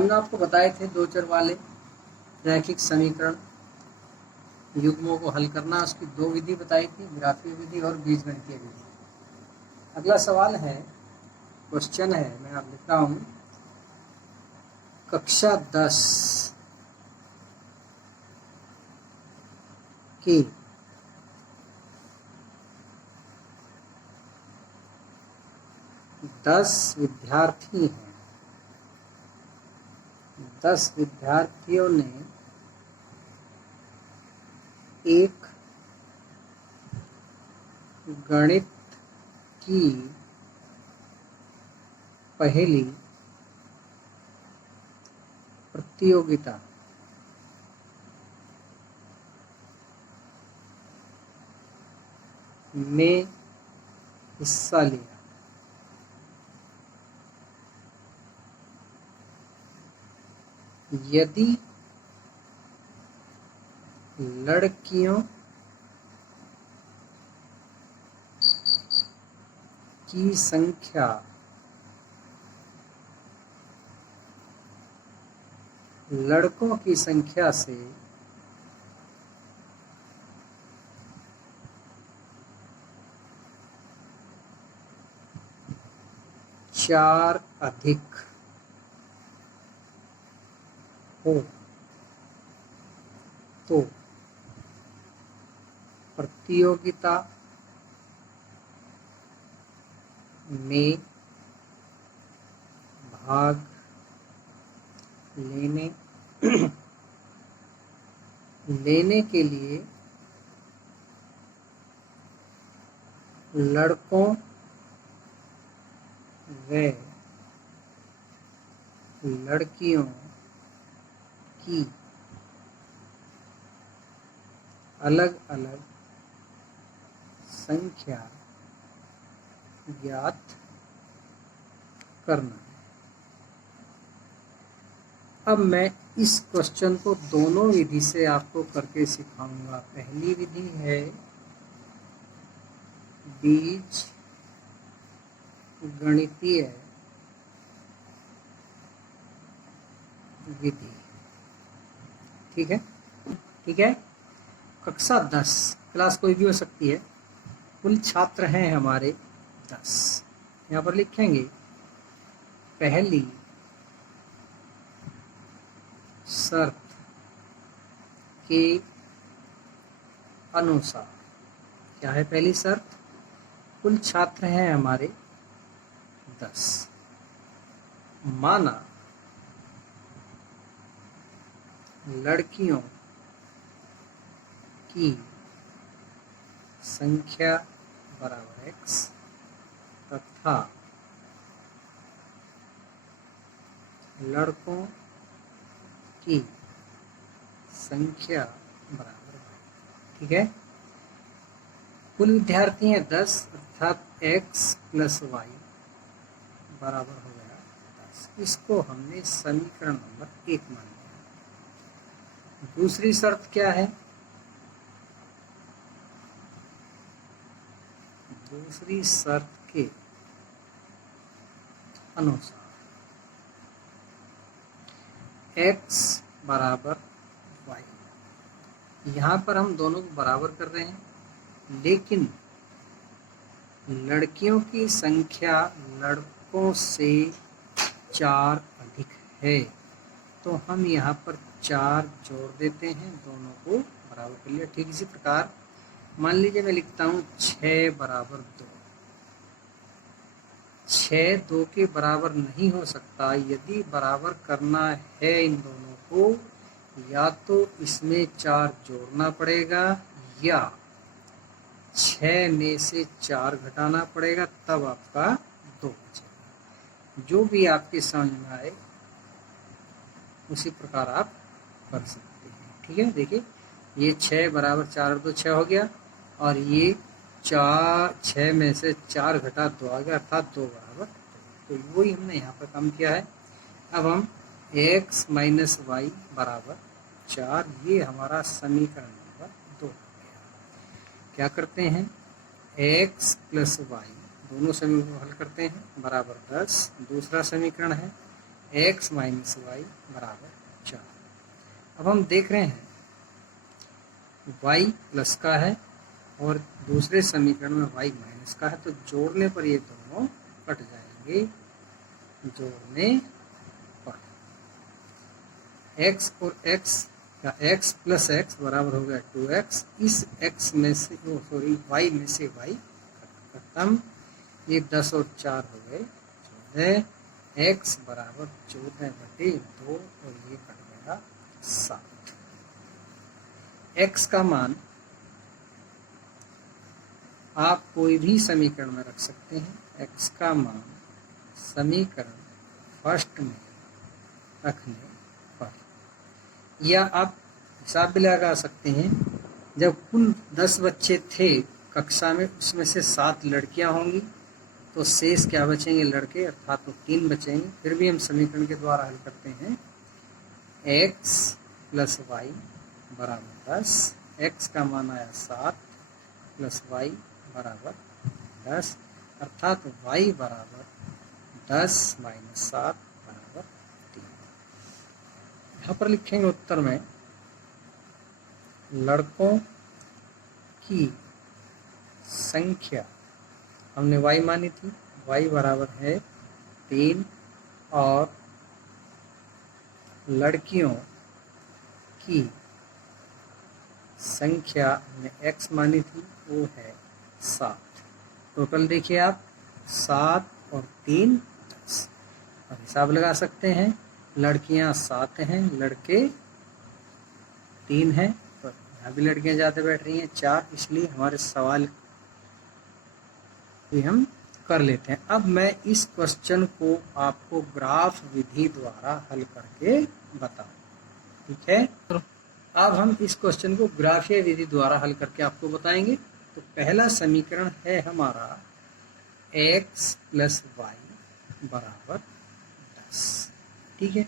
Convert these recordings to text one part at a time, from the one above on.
हमने आपको बताए थे दो चर वाले रैखिक समीकरण युग्मों को हल करना, उसकी दो विधि बताई थी, ग्राफीय विधि और बीजगणितीय विधि। अगला सवाल है, क्वेश्चन है, मैं आप लिख रहा हूं, कक्षा 10 के 10 विद्यार्थी हैं। 10 विद्यार्थियों ने एक गणित की पहेली प्रतियोगिता में हिस्सा लिया। यदि लड़कियों की संख्या लड़कों की संख्या से चार अधिक हो तो प्रतियोगिता में भाग लेने के लिए लड़कों व लड़कियों की अलग अलग संख्या ज्ञात करना। अब मैं इस क्वेश्चन को दोनों विधि से आपको करके सिखाऊंगा। पहली विधि है बीज गणितीय विधि। ठीक है, ठीक है। कक्षा 10, क्लास कोई भी हो सकती है, कुल छात्र हैं हमारे 10। यहाँ पर लिखेंगे पहली शर्त के अनुसार। क्या है पहली शर्त? कुल छात्र हैं हमारे 10। माना लड़कियों की संख्या बराबर x तथा लड़कों की संख्या बराबर y। ठीक है, कुल विद्यार्थी हैं 10 अर्थात x प्लस y बराबर हो गया 10। इसको हमने समीकरण नंबर 1 मान लिया। दूसरी शर्त क्या है? दूसरी शर्त के अनुसार x बराबर y। यहाँ पर हम दोनों को बराबर कर रहे हैं, लेकिन लड़कियों की संख्या लड़कों से 4 अधिक है, तो हम यहाँ पर 4 जोड़ देते हैं, दोनों को बराबर कर लिया। ठीक इसी प्रकार मान लीजिए मैं लिखता हूँ 6 बराबर 2। 6 2 के बराबर नहीं हो सकता। यदि बराबर करना है इन दोनों को, या तो इसमें 4 जोड़ना पड़ेगा या 6 में से 4 घटाना पड़ेगा, तब आपका 2 बचेगा। जो भी आपके समझ में आए उसी प्रकार आप कर सकते हैं। ठीक है, देखिए ये 6 बराबर 4 और 2 6 हो गया, और ये 6 में से 4 घटा 2 आ गया, अर्थात 2 बराबर 2। तो वही हमने यहाँ पर काम किया है। अब हम x माइनस वाई बराबर 4, ये हमारा समीकरण नंबर 2 हो गया। क्या करते हैं, x प्लस वाई दोनों समीकरण हल करते हैं, बराबर 10। दूसरा समीकरण है x माइनस वाई बराबर 4। अब हम देख रहे हैं y प्लस का है और दूसरे समीकरण में y माइनस का है, तो जोड़ने पर ये दोनों कट जाएंगे। जोड़ने पर x और x या x प्लस x बराबर हो गया 2x। इस x में से y में से y खत्म, ये 10 और 4 हो गए 14। x बराबर 14/2 और ये कट गया 7। x का मान आप कोई भी समीकरण में रख सकते हैं। x का मान समीकरण फर्स्ट में रखने पर, या आप हिसाब भी लगा सकते हैं। जब कुल 10 बच्चे थे कक्षा में, उसमें से 7 लड़कियां होंगी, तो शेष क्या बचेंगे? लड़के, अर्थात तो 3 बचेंगे। फिर भी हम समीकरण के द्वारा हल करते हैं। x प्लस वाई बराबर 10। x का मान आया 7 प्लस वाई बराबर 10, अर्थात y बराबर 10 माइनस 7 बराबर 3। यहाँ पर लिखेंगे उत्तर में लड़कों की संख्या हमने y मानी थी, y बराबर है 3, और लड़कियों की संख्या हमने x मानी थी, वो है 7। टोटल देखिए आप, 7 और 3 10। और हिसाब लगा सकते हैं, लड़कियां 7 हैं, लड़के 3 हैं, तो यहाँ भी लड़कियां ज़्यादा बैठ रही हैं 4, इसलिए हमारे सवाल भी हम कर लेते हैं। अब मैं इस क्वेश्चन को आपको ग्राफ विधि द्वारा हल करके बताऊं, ठीक है? अब हम इस क्वेश्चन को ग्राफीय विधि द्वारा हल करके आपको बताएंगे। तो पहला समीकरण है हमारा x प्लस वाई बराबर 10, ठीक है?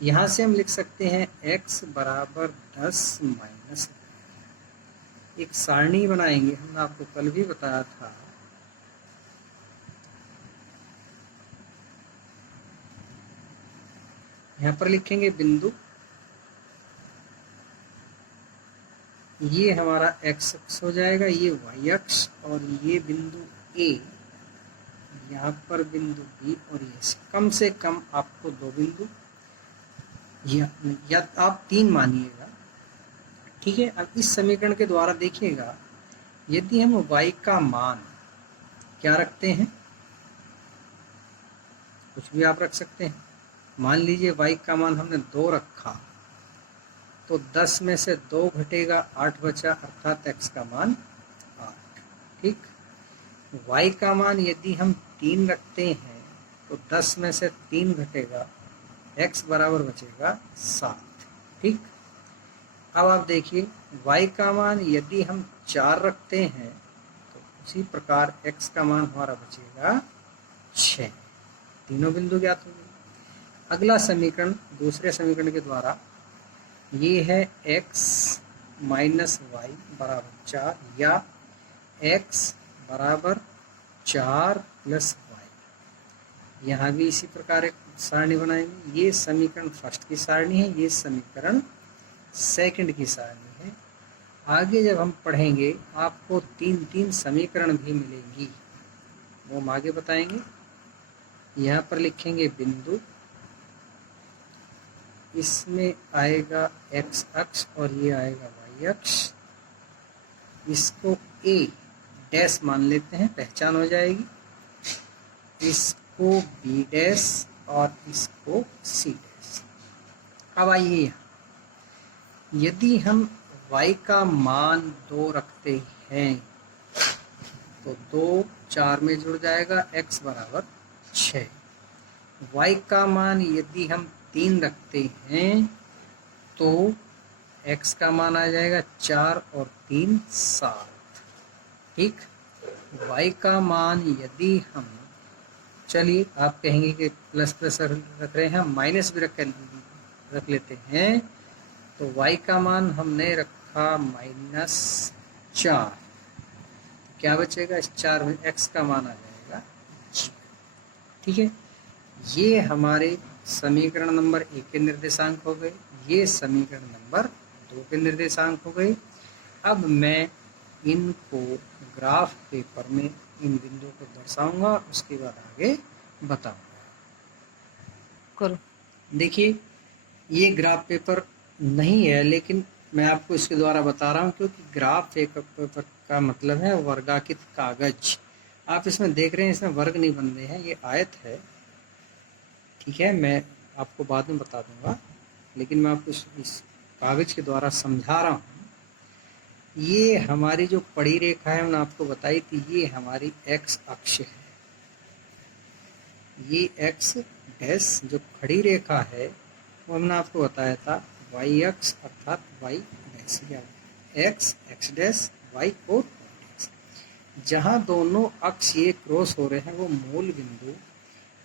यहाँ से हम लिख सकते हैं x बराबर 10 माइनस, एक सारणी बनाएंगे। हमने आपको कल भी बताया था, यहाँ पर लिखेंगे बिंदु, ये हमारा x अक्ष हो जाएगा, ये y अक्ष, और ये बिंदु A, यहाँ पर बिंदु B, और ये कम से कम आपको 2 बिंदु या आप 3 मानिएगा, ठीक है? अब इस समीकरण के द्वारा देखिएगा, यदि हम y का मान क्या रखते हैं, कुछ भी आप रख सकते हैं। मान लीजिए y का मान हमने 2 रखा, तो 10 में से 2 घटेगा, 8 बचा, अर्थात x का मान 8, ठीक? y का मान यदि हम 3 रखते हैं, तो 10 में से 3 घटेगा, x बराबर बचेगा 7, ठीक? अब आप देखिए, y का मान यदि हम 4 रखते हैं, तो उसी प्रकार x का मान हमारा बचेगा 6। तीनों बिंदु ज्ञात हो गए। अगला समीकरण दूसरे समीकरण के द्वारा, ये है x माइनस वाई बराबर 4, या x बराबर 4 प्लस वाई। यहाँ भी इसी प्रकार एक सारणी बनाएंगे। ये समीकरण फर्स्ट की सारणी है, ये समीकरण सेकंड की सारणी है। आगे जब हम पढ़ेंगे आपको 3-3 समीकरण भी मिलेंगी, वो हम आगे बताएंगे। यहाँ पर लिखेंगे बिंदु, इसमें आएगा x अक्ष और ये आएगा y अक्ष। इसको a डैश मान लेते हैं, पहचान हो जाएगी। इसको b डैश और इसको c डैश। अब आइए यहाँ, यदि हम y का मान 2 रखते हैं, तो 2 4 में जुड़ जाएगा, x बराबर 6। y का मान यदि हम 3 रखते हैं, तो x का मान आ जाएगा 4 और 3 7, ठीक? y का मान यदि हम, चलिए आप कहेंगे कि प्लस प्लस रख रहे हैं, माइनस भी रख लेते हैं, तो y का मान हमने रखा -4, क्या बचेगा? इस 4 में x का मान आ जाएगा, ठीक है? ये हमारे समीकरण नंबर 1 के निर्देशांक हो गए, ये समीकरण नंबर 2 के निर्देशांक हो गए। अब मैं इनको ग्राफ पेपर में इन बिंदुओं को दर्शाऊंगा, उसके बाद आगे बताऊंगा। करो। देखिए ये ग्राफ पेपर नहीं है, लेकिन मैं आपको इसके द्वारा बता रहा हूँ, क्योंकि ग्राफ पेपर का मतलब है वर्गाकृत कागज। आप इसमें देख रहे हैं इसमें वर्ग नहीं बन रहे हैं, ये आयत है, ठीक है। मैं आपको बाद में बता दूंगा, लेकिन मैं आपको इस कागज के द्वारा समझा रहा हूँ। ये हमारी जो पड़ी रेखा है, मैंने आपको बताई थी, ये हमारी एक्स अक्ष है। ये एक्स डैश जो खड़ी रेखा है वो हमने आपको बताया था वाई अक्ष अर्थात y dash, x x dash y और डैश। जहाँ दोनों अक्ष ये क्रॉस हो रहे हैं वो मूल बिंदु,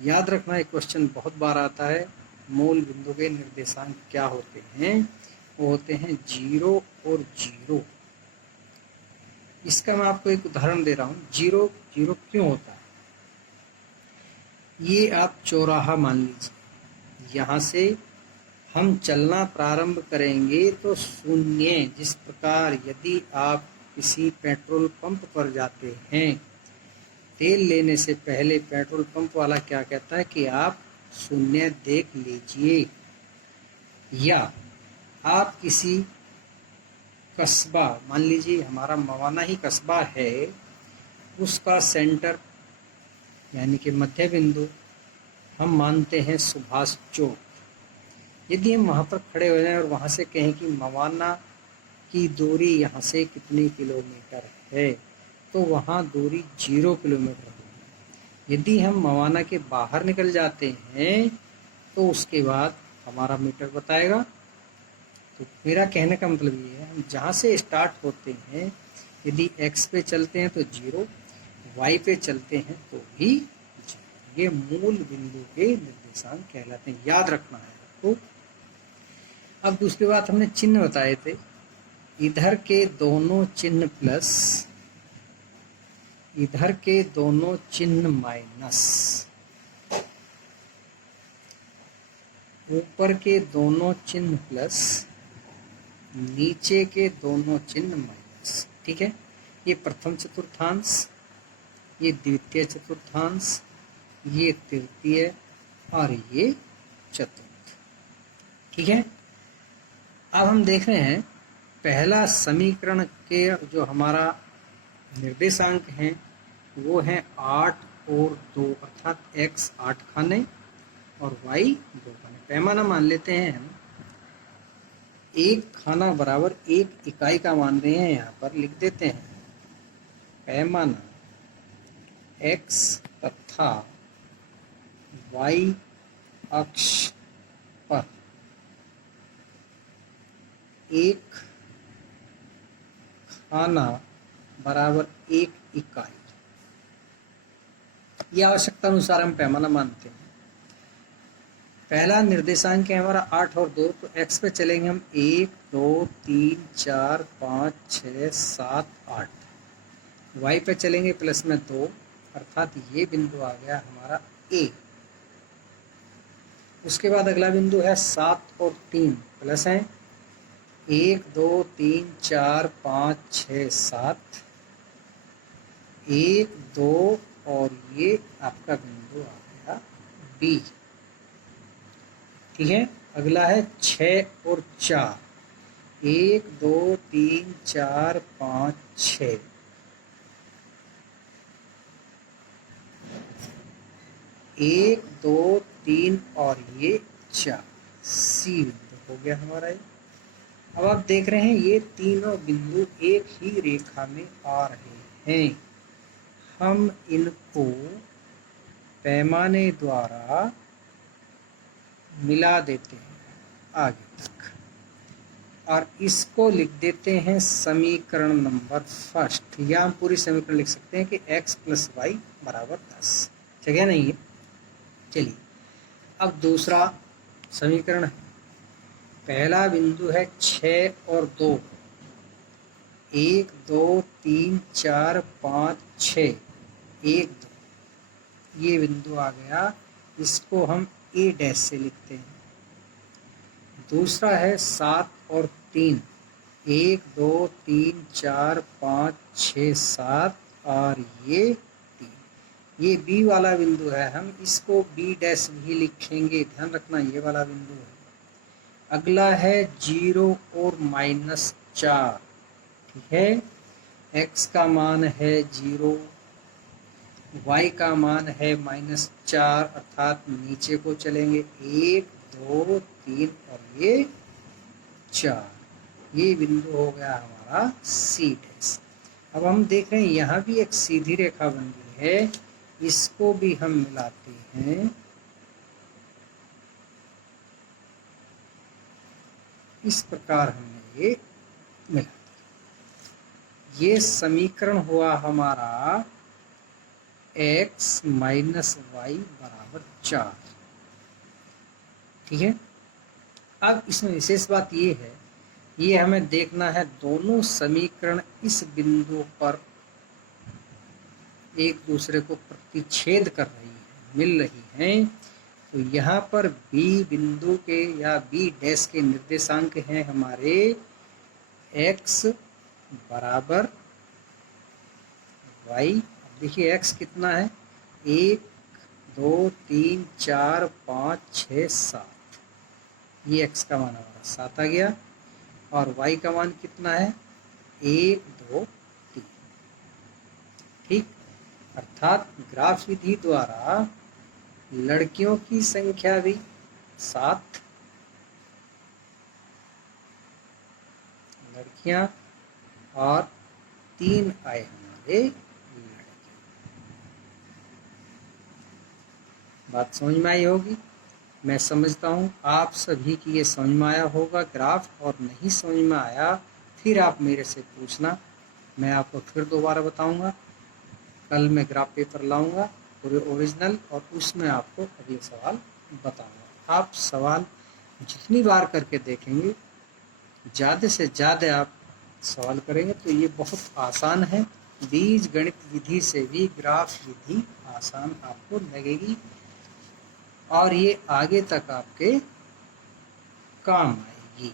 याद रखना एक क्वेश्चन बहुत बार आता है, मूल बिंदु के निर्देशांक क्या होते हैं? वो होते हैं 0 और 0। इसका मैं आपको एक उदाहरण दे रहा हूँ। 0 0 क्यों होता है? ये आप चौराहा मान लीजिए, यहाँ से हम चलना प्रारंभ करेंगे तो शून्य, जिस प्रकार यदि आप किसी पेट्रोल पंप पर जाते हैं, तेल लेने से पहले पेट्रोल पंप वाला क्या कहता है कि आप शून्य देख लीजिए, या आप किसी कस्बा, मान लीजिए हमारा मवाना ही कस्बा है, उसका सेंटर यानी कि मध्य बिंदु हम मानते हैं सुभाष चौक। यदि हम वहाँ पर खड़े हो जाएं और वहाँ से कहें कि मवाना की दूरी यहाँ से कितनी किलोमीटर है, तो वहाँ दूरी 0 किलोमीटर होगी। यदि हम मवाना के बाहर निकल जाते हैं तो उसके बाद हमारा मीटर बताएगा। तो मेरा कहने का मतलब ये है, हम जहाँ से स्टार्ट होते हैं, यदि x पे चलते हैं तो 0, y पे चलते हैं तो भी 0। ये मूल बिंदु के निर्देशांक कहलाते हैं, याद रखना है आपको। अब दूसरी बात हमने चिन्ह बताए थे, इधर के दोनों चिन्ह प्लस, इधर के दोनों चिन्ह माइनस, ऊपर के दोनों चिन्ह प्लस, नीचे के दोनों चिन्ह माइनस, ठीक है। ये प्रथम चतुर्थांश, ये द्वितीय चतुर्थांश, ये तृतीय और ये चतुर्थ, ठीक है। अब हम देख रहे हैं पहला समीकरण के जो हमारा निर्देशांक हैं वो है 8 और 2, अर्थात x 8 खाने और y 2 खाने। पैमाना मान लेते हैं हम, एक खाना बराबर 1 इकाई का मान रहे हैं, यहाँ पर लिख देते हैं पैमाना x तथा y अक्ष पर एक खाना बराबर 1 इकाई। यह आवश्यकता अनुसार हम पैमाना मानते हैं। पहला निर्देशांक है हमारा 8 और 2, तो x पे चलेंगे हम 1 2 3 4 5 6 7 8। y पे चलेंगे प्लस में 2, अर्थात ये बिंदु आ गया हमारा a। उसके बाद अगला बिंदु है 7 और 3 प्लस है 1 2 3 4 5 6 7, 1 2 और ये आपका बिंदु आ गया B, ठीक है। अगला है 6 और 4, 1 2 3 4 5 6, 1 2 3 और ये 4, C बिंदु हो गया हमारा ये। अब आप देख रहे हैं ये तीनों बिंदु एक ही रेखा में आ रहे हैं। हम इनको पैमाने द्वारा मिला देते हैं आगे तक, और इसको लिख देते हैं समीकरण नंबर फर्स्ट, या हम पूरी समीकरण लिख सकते हैं कि x + y = 10। जगह नहीं है, चलिए अब दूसरा समीकरण है। पहला बिंदु है 6 और 2, 1 2 3 4 5 6, 1 2, ये बिंदु आ गया। इसको हम ए डैश से लिखते हैं। दूसरा है 7 और 3, 1 2 3 4 5 6 7 और ये 3, ये बी वाला बिंदु है, हम इसको बी डैश भी लिखेंगे, ध्यान रखना ये वाला बिंदु है। अगला है 0 और -4, ठीक है। x का मान है 0, y का मान है -4, अर्थात नीचे को चलेंगे 1 2 3 और ये 4, ये बिंदु हो गया हमारा सी डैश। अब हम देख रहे हैं यहाँ भी एक सीधी रेखा बन गई है, इसको भी हम मिलाते हैं। इस प्रकार हमने ये मिला, ये समीकरण हुआ हमारा x - y = 4, ठीक है। अब इसमें विशेष बात ये है, ये हमें देखना है दोनों समीकरण इस बिंदु पर एक दूसरे को प्रतिच्छेद कर रही है, मिल रही हैं। तो यहाँ पर B बिंदु के या B डैश के निर्देशांक हैं हमारे x बराबर y। देखिए x कितना है, 1 2 3 4 5 6 7, ये x का मान हमारा 7 आ गया। और y का मान कितना है, 1 2 3, ठीक। अर्थात ग्राफ विधि द्वारा लड़कियों की संख्या भी 7, लड़कियां, और 3 आए हमारे लड़के। बात समझ में आई होगी, मैं समझता हूँ आप सभी की ये समझ में आया होगा ग्राफ, और नहीं समझ में आया फिर आप मेरे से पूछना, मैं आपको फिर दोबारा बताऊंगा। कल मैं ग्राफ पेपर लाऊंगा पूरे ओरिजिनल, और उसमें आपको अगले सवाल बताऊंगा। आप सवाल जितनी बार करके देखेंगे, ज़्यादा से ज़्यादा आप सवाल करेंगे तो ये बहुत आसान है। बीज गणित विधि से भी ग्राफ विधि आसान आपको लगेगी, और ये आगे तक आपके काम आएगी।